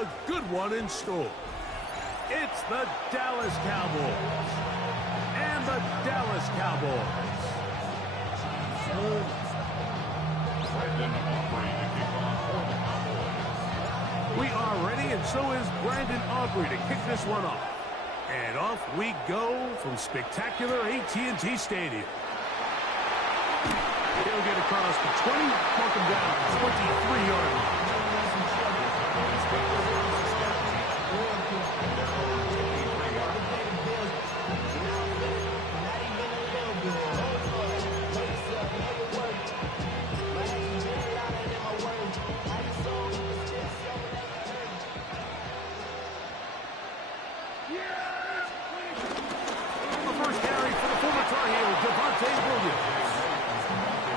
a good one in store. It's the Dallas Cowboys. And the Dallas Cowboys. We are ready, and so is Brandon Aubrey to kick this one off. And off we go from spectacular AT&T Stadium. He'll get across the 20, mark him down to 23-yard line.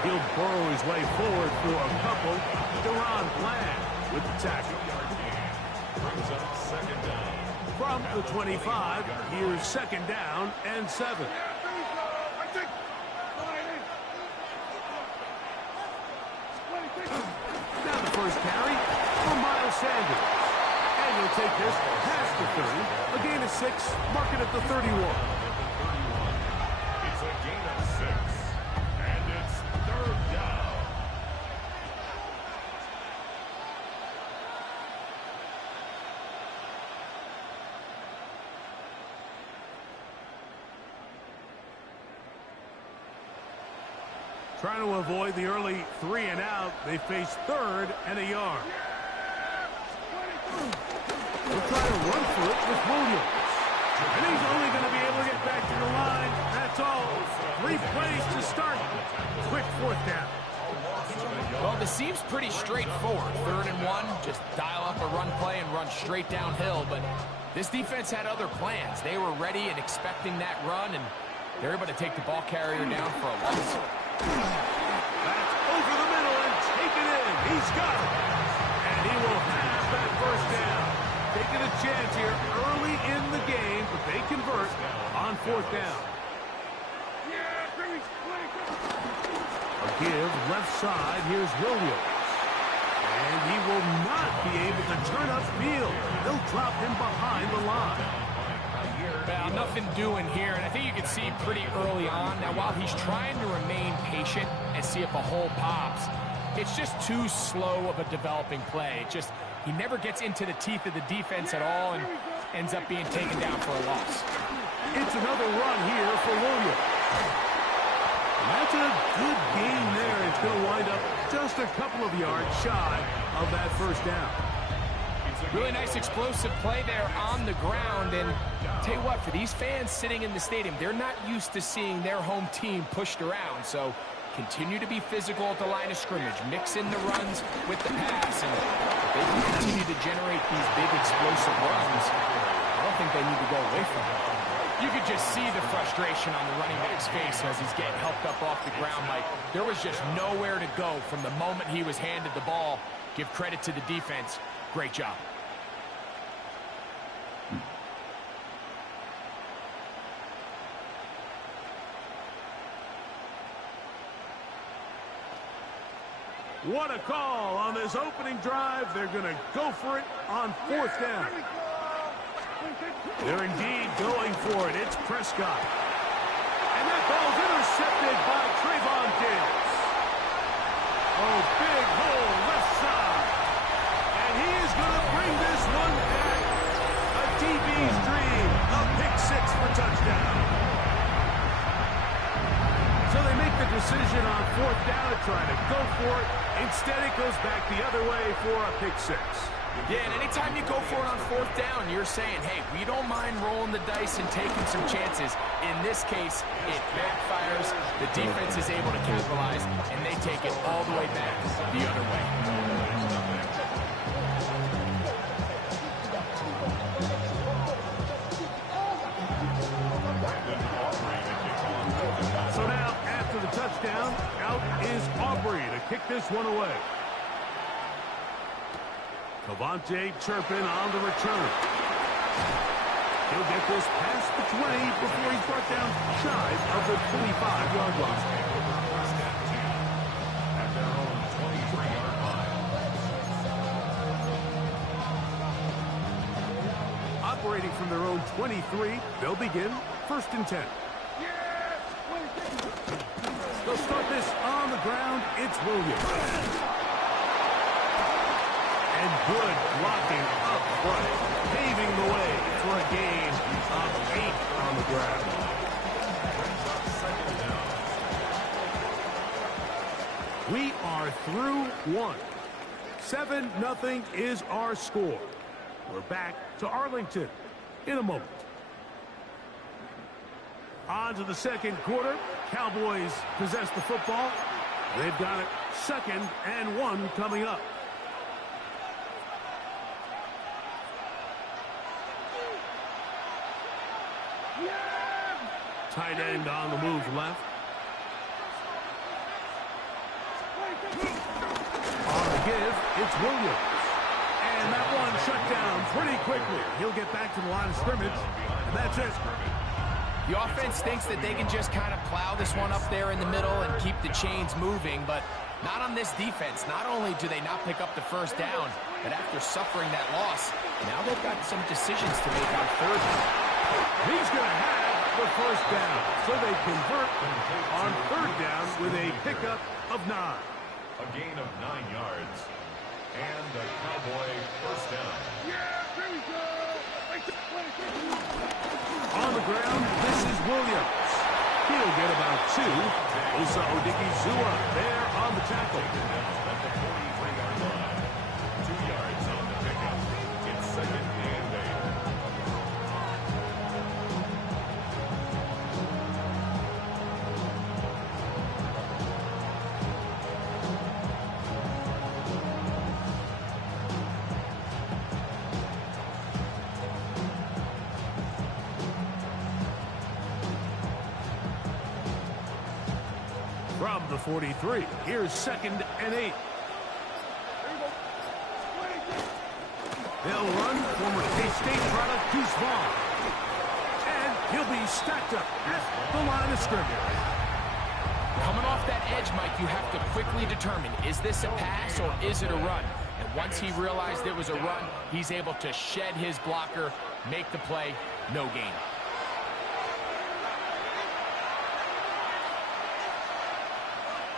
He'll burrow his way forward for a couple. Deron Bland with the tackle. Brings up second down. From the 25, here's second down and 7. Now the first carry for Miles Sanders. And he'll take this past the 30. A gain of 6, mark it at the 31. It's a gain of 6. And it's third down. Trying to avoid the early 3 and out. They face third and a yard. We'll try to run for it with Williams. And he's only going to be able to get back to the line. That's all. 3 plays to start. Quick fourth down. Well, this seems pretty straightforward. 3rd and 1, just dial up a run play and run straight downhill. But this defense had other plans. They were ready and expecting that run, and they're able to take the ball carrier down for a loss. That's over the middle and taken in. He's got it. And he will have that first down. Taking a chance here early in the game, but they convert on 4th down. A give left side. Here's Williams. And he will not be able to turn upfield. They'll drop him behind the line. Well, nothing doing here, and I think you can see pretty early on. Now, while he's trying to remain patient and see if a hole pops, it's just too slow of a developing play. He never gets into the teeth of the defense at all and ends up being taken down for a loss. It's another run here for Williams. And that's a good gain there. It's going to wind up just a couple of yards shy of that first down. Really nice explosive play there on the ground. And tell you what, for these fans sitting in the stadium, they're not used to seeing their home team pushed around. So continue to be physical at the line of scrimmage. Mix in the runs with the pass. And if they can continue to generate these big explosive runs, I don't think they need to go away from it. You could just see the frustration on the running back's face as he's getting helped up off the ground. Like, there was just nowhere to go from the moment he was handed the ball. Give credit to the defense. Great job. What a call on this opening drive. They're going to go for it on 4th down. They're indeed going for it. It's Prescott. And that ball's intercepted by Trayvon Diggs. Oh, big hole left side. And he is going to bring this one back. A DB's dream. A pick 6 for touchdown. So they make the decision on 4th down to try to go for it. Instead, it goes back the other way for a pick 6. Yeah, and anytime you go for it on 4th down, you're saying, hey, we don't mind rolling the dice and taking some chances. In this case, it backfires. The defense is able to capitalize, and they take it all the way back the other way. So now, after the touchdown, out is Aubrey to kick this one away. Cavante Turpin on the return. He'll get this past the 20 before he's brought down shy of the 25-yard line. At their own 23-yard line. operating from their own 23. They'll begin 1st and 10. They'll start this on the ground. It's Williams. And good blocking up front, paving the way for a gain of 8 on the ground. We are through one. 7-0 is our score. We're back to Arlington in a moment. On to the second quarter. Cowboys possess the football. They've got it 2nd and 1 coming up. Tight end on the move left. On the give, it's Williams. And that one shut down pretty quickly. He'll get back to the line of scrimmage, and that's it. The offense thinks that they can just kind of plow this one up there in the middle and keep the chains moving, but not on this defense. Not only do they not pick up the 1st down, but after suffering that loss, now they've got some decisions to make on 3rd down. He's going to have the 1st down, so they convert on 3rd down with a pickup of 9. A gain of 9 yards. And a Cowboy 1st down. On the ground, this is Williams. He'll get about 2. Osa Odigizua there on the tackle. At the 43-yard line. 2 yards on the pickup. It's 2nd and 8. From the 43, here's 2nd and 8. They'll run former K-State product Deuce Vaughn. And he'll be stacked up at the line of scrimmage. Coming off that edge, Mike, you have to quickly determine, is this a pass or is it a run? And once he realized it was a run, he's able to shed his blocker, make the play, no gain.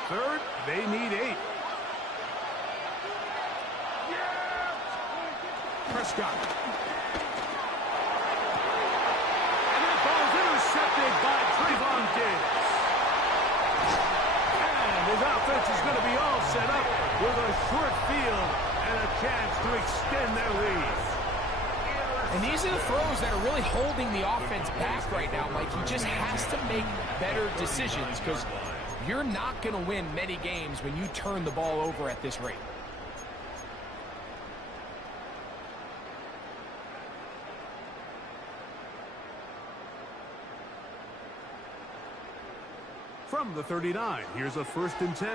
Third, they need 8. Prescott. And that ball's intercepted by Trayvon Diggs. And his offense is going to be all set up with a short field and a chance to extend their lead. And these are the throws that are really holding the offense back right now, Mike. He just has to make better decisions because you're not going to win many games when you turn the ball over at this rate. From the 39, here's a 1st and 10.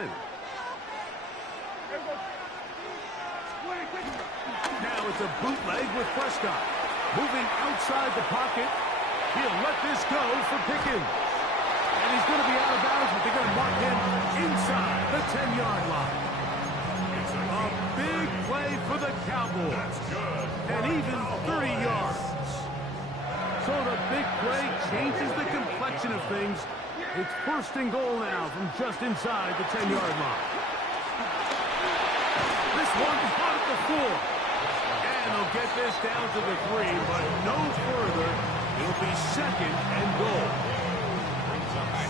Now it's a bootleg with Prescott. Moving outside the pocket. He'll let this go for Pickens. And he's going to be out of bounds, but they're going to mark him inside the 10-yard line. It's a big play for the Cowboys. And even 30 yards. So the big play changes the complexion of things. It's 1st and goal now from just inside the 10-yard line. This one caught at the 4. And they'll get this down to the 3, but no further. It'll be 2nd and goal.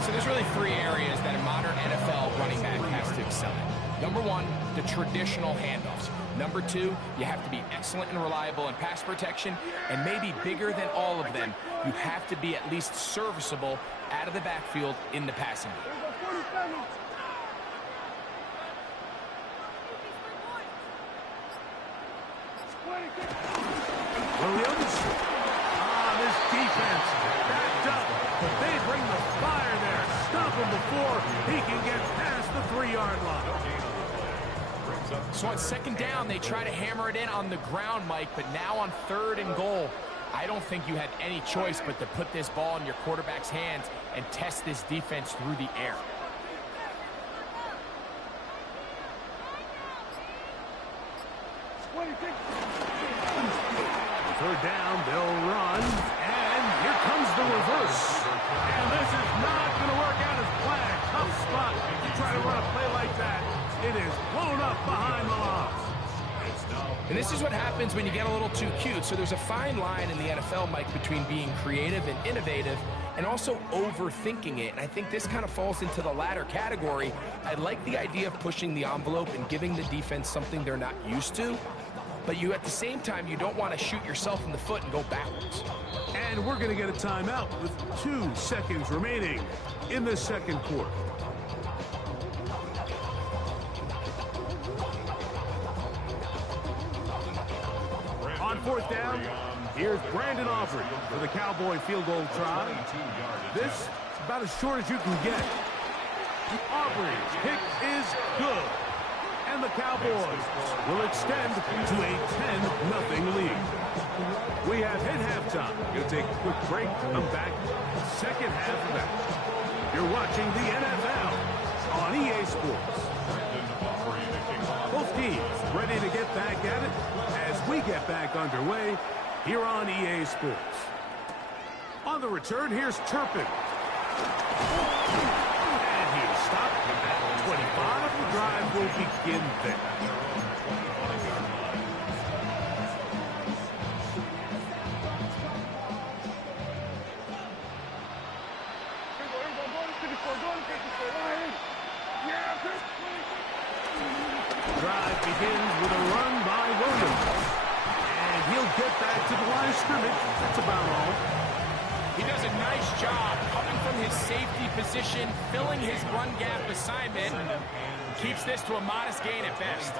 So there's really 3 areas that a modern NFL running back has to excel in. Number 1, the traditional handoffs. Number 2, you have to be excellent and reliable in pass protection. And maybe bigger than all of them, you have to be at least serviceable out of the backfield in the passing game. Williams. This defense backed up, but they bring the fire there. Stop him before he can get past the 3-yard line. So on 2nd down, they try to hammer it in on the ground, Mike, but now on 3rd and goal, I don't think you had any choice but to put this ball in your quarterback's hands and test this defense through the air. third down, they'll run, and here comes the reverse. And this is not going to work out as planned. Tough spot to try to run a play like that. It is blown up behind the loss. And this is what happens when you get a little too cute. So there's a fine line in the NFL, Mike, between being creative and innovative and also overthinking it. And I think this kind of falls into the latter category. I like the idea of pushing the envelope and giving the defense something they're not used to. But you, at the same time, you don't want to shoot yourself in the foot and go backwards. And we're going to get a timeout with 2 seconds remaining in the second quarter. On fourth down, here's Brandon Aubrey for the Cowboy field goal try. This is about as short as you can get. Aubrey's kick is good. And the Cowboys will extend to a 10-0 lead. We have hit halftime. Going to take a quick break. Come back. Second half of that. You're watching the NFL on EA Sports. Both teams ready to get back at it as we get back underway here on EA Sports. On the return, here's Turpin. And he's stopped at 25. The drive will begin there. Drive begins with a run by Williams. And he'll get back to the line of scrimmage. That's about all. He does a nice job coming from his safety position, filling his run gap assignment. Keeps this to a modest gain at best.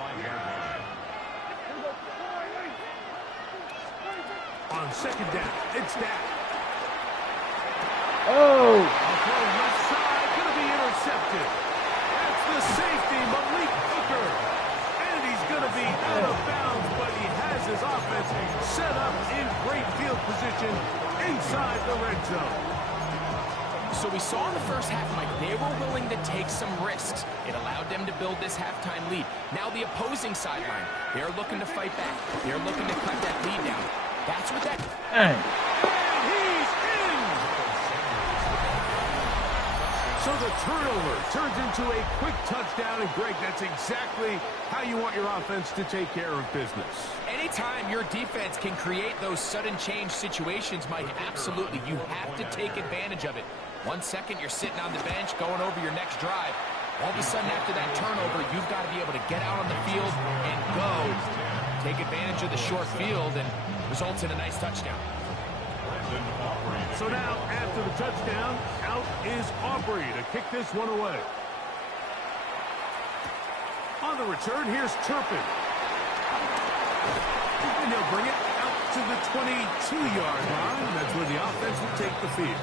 On second down, it's Dak. Oh! A throw left side, going to be intercepted. That's the safety, Malik Hooker. And he's going to be out of bounds, but he has his offense set up in great field position inside the red zone. So we saw in the first half, Mike, they were willing to take some risks. It allowed them to build this halftime lead. Now the opposing sideline, they're looking to fight back. They're looking to cut that lead down. That's what that... And he's in! So the turnover turns into a quick touchdown. And, Greg, that's exactly how you want your offense to take care of business. Anytime your defense can create those sudden change situations, Mike, absolutely, you have to take advantage of it. 1 second, you're sitting on the bench, going over your next drive. All of a sudden, after that turnover, you've got to be able to get out on the field and go. Take advantage of the short field, and results in a nice touchdown. So now, after the touchdown, out is Aubrey to kick this one away. On the return, here's Turpin. And they'll bring it out to the 22-yard line. That's where the offense will take the field.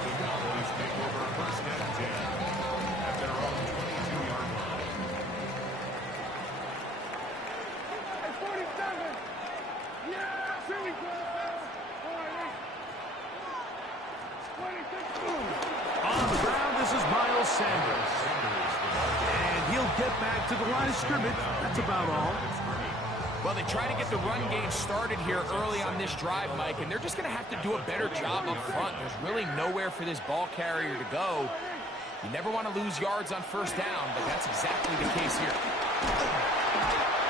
On the ground, this is Miles Sanders. And he'll get back to the line of scrimmage. That's about all. Well, they try to get the run game started here early on this drive, Mike, and they're just going to have to do a better job up front. There's really nowhere for this ball carrier to go. You never want to lose yards on first down, but that's exactly the case here.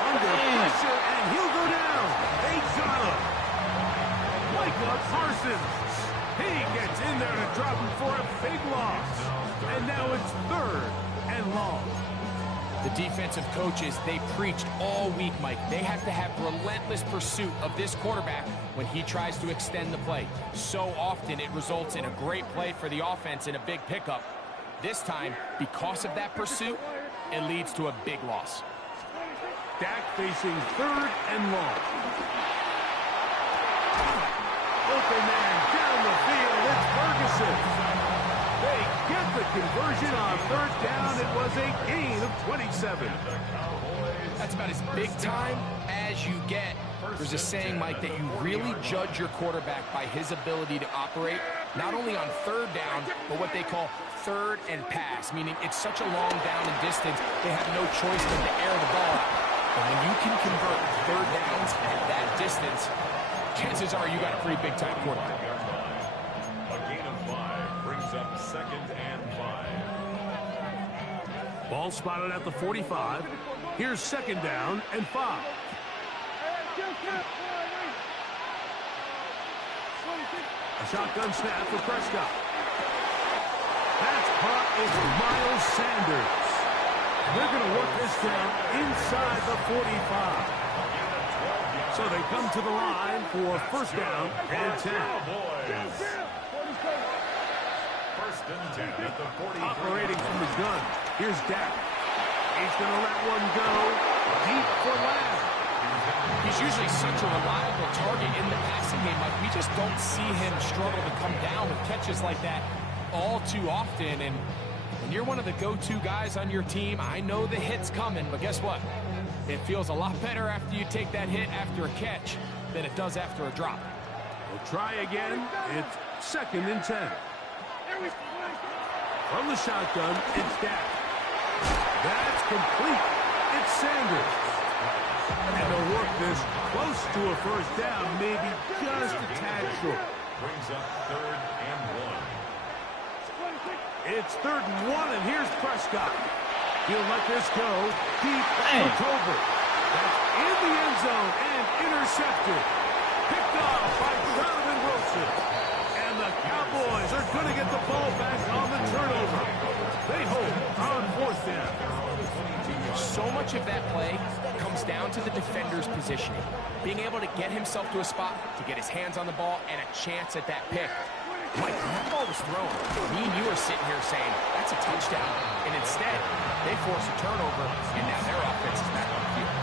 Under pressure, and he'll go down. They got him. Micah Parsons. He gets in there to drop him for a big loss. And now it's 3rd and long. The defensive coaches, they preached all week, Mike. They have to have relentless pursuit of this quarterback when he tries to extend the play. So often it results in a great play for the offense and a big pickup. This time, because of that pursuit, it leads to a big loss. Dak facing 3rd and long. Open man down the field. It's Ferguson. They get the conversion on 3rd down. It was a gain of 27. That's about as big time as you get. There's a saying, Mike, that you really judge your quarterback by his ability to operate, not only on 3rd down, but what they call 3rd and pass, meaning it's such a long down and distance, they have no choice but to air the ball out. And when you can convert 3rd downs at that distance, chances are you got a pretty big-time quarterback. A gain of 5 brings up 2nd and 5. Ball spotted at the 45. Here's 2nd down and 5. A shotgun snap for Prescott. That's caught over Miles Sanders. They're going to work this down inside the 45. So they come to the line for 1st down and 10. First and 10 at the 40. Operating from the gun. Here's Dak. He's going to let one go deep for Lamb. He's usually such a reliable target in the passing game. Like, we just don't see him struggle to come down with catches like that all too often. And when you're one of the go-to guys on your team, I know the hit's coming, but guess what? It feels a lot better after you take that hit after a catch than it does after a drop. We'll try again. It's 2nd and 10. From the shotgun, it's Dak. That's complete. It's Sanders. And they'll work this close to a 1st down, maybe just a tad short. Brings up 3rd and 1. It's 3rd and 1, and here's Prescott. He'll let this go deep for Tolbert. That's in the end zone and intercepted. Picked off by Donovan Wilson. And the Cowboys are going to get the ball back on the turnover. They hold on 4th down. So much of that play comes down to the defender's positioning. Being able to get himself to a spot, to get his hands on the ball, and a chance at that pick. Mike, when that ball was thrown, me and you are sitting here saying, that's a touchdown. And instead, they force a turnover, and now their offense is back on the field.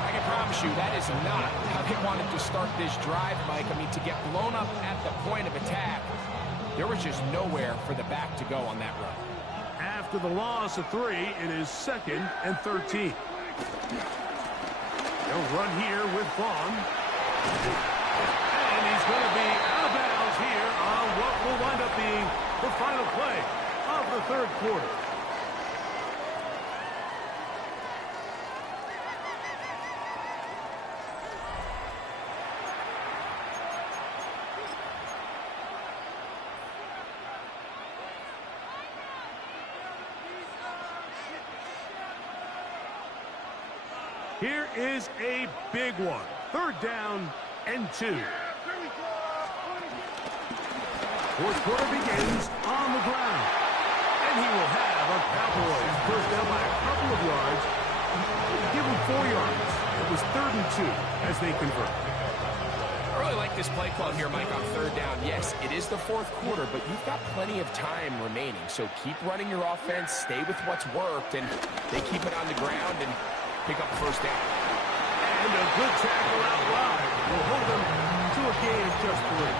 I can promise you that is not how they wanted to start this drive, Mike. I mean, to get blown up at the point of attack, there was just nowhere for the back to go on that run. After the loss of 3, it is 2nd and 13. They'll run here with Vaughn. And he's going to be out of bounds here on what will wind up being the final play of the 3rd quarter. Here is a big one. 3rd down and 2. 4th quarter begins on the ground. And he will have a Cowboys 1st down by a couple of yards. Give him 4 yards. It was 3rd and 2 as they convert. I really like this play call here, Mike, on 3rd down. Yes, it is the 4th quarter, but you've got plenty of time remaining. So keep running your offense, stay with what's worked, and they keep it on the ground and pick up 1st down. And a good tackle out wide will hold them to a gain of just 3.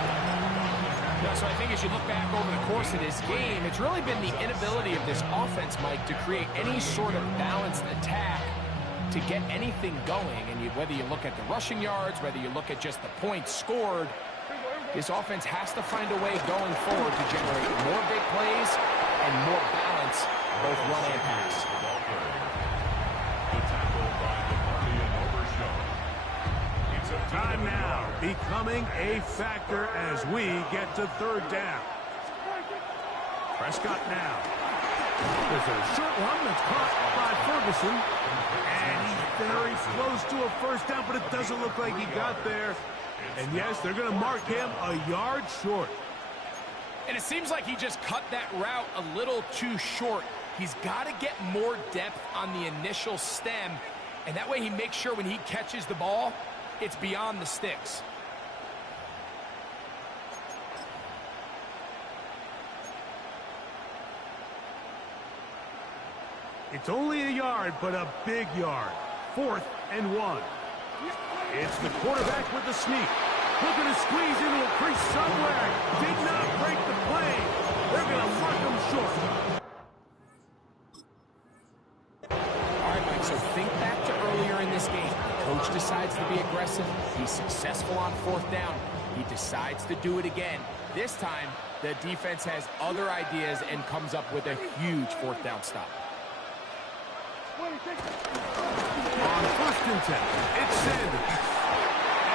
So I think as you look back over the course of this game, it's really been the inability of this offense, Mike, to create any sort of balanced attack to get anything going. And whether you look at the rushing yards, whether you look at just the points scored, this offense has to find a way going forward to generate more big plays and more balance, both run and pass. Time now becoming a factor as we get to 3rd down. Prescott now. There's a short one that's caught by Ferguson. And he's very close to a 1st down, but it doesn't look like he got there. And yes, they're going to mark him a yard short. And it seems like he just cut that route a little too short. He's got to get more depth on the initial stem. And that way he makes sure when he catches the ball, it's beyond the sticks. It's only a yard, but a big yard. 4th and 1. It's the quarterback with the sneak. Looking to squeeze into a crease somewhere. Did not break the play. They're going to mark him short. All right, Mike, so think back to earlier in this game. Coach decides to be aggressive. He's successful on 4th down. He decides to do it again. This time, the defense has other ideas and comes up with a huge 4th down stop. On 1st and 10, it's Sanders.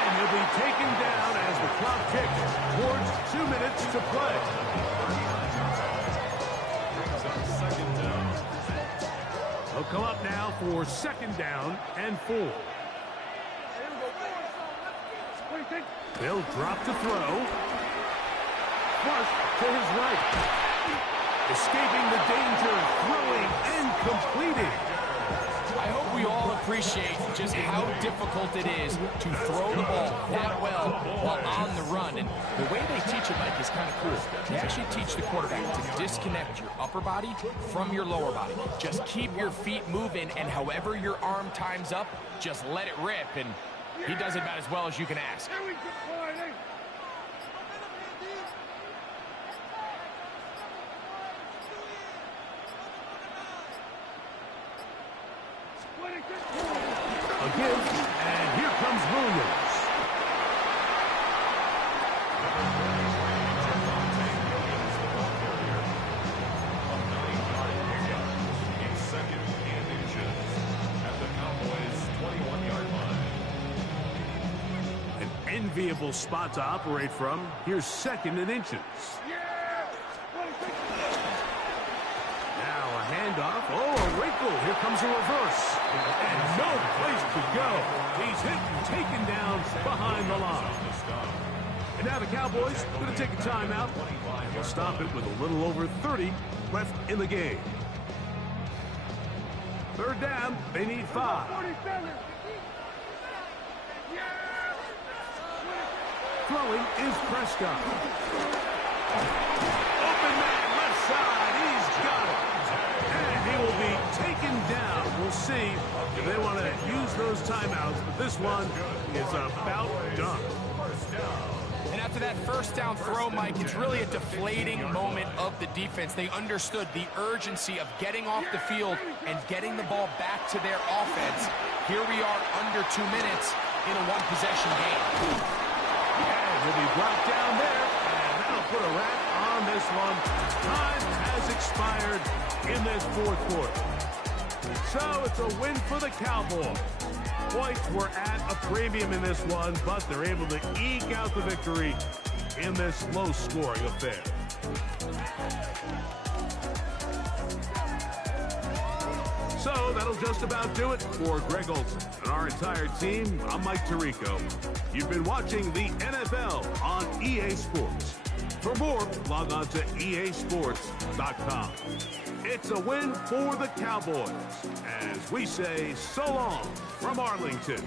And And he'll be taken down as the clock ticks towards 2 minutes to play. He'll come up now for 2nd down and 4. They'll drop to throw. Flush to his right. Escaping the danger, throwing and completing. I hope we all appreciate just how difficult it is to throw the ball that well while on the run. And the way they teach it, Mike, is kind of cool. They actually teach the quarterback to disconnect your upper body from your lower body. Just keep your feet moving, and however your arm times up, just let it rip. And he does it about as well as you can ask. A give, and here comes Williams. Second and inches at the Cowboys' 21-yard line. An enviable spot to operate from. Here's 2nd and inches. Now a handoff. Oh, a wrinkle. Here comes a reverse. And no place to go. He's hit and taken down behind the line. And now the Cowboys are going to take a timeout. They'll stop it with a little over 30 left in the game. 3rd down. They need 5. Throwing is Prescott. Open man left side. He's got it. And he will be taken down. We'll see if they want to use those timeouts, but this one is about done. And after that 1st down throw, Mike, it's really a deflating moment of the defense. They understood the urgency of getting off the field and getting the ball back to their offense. Here we are under 2 minutes in a one-possession game. And will be brought down there, and that'll put a wrap on this one. Time has expired in this 4th quarter. So it's a win for the Cowboys. Points were at a premium in this one, but they're able to eke out the victory in this low-scoring affair. So that'll just about do it for Greg Olson and our entire team. I'm Mike Tirico. You've been watching the NFL on EA Sports. For more, log on to easports.com. It's a win for the Cowboys, as we say so long from Arlington.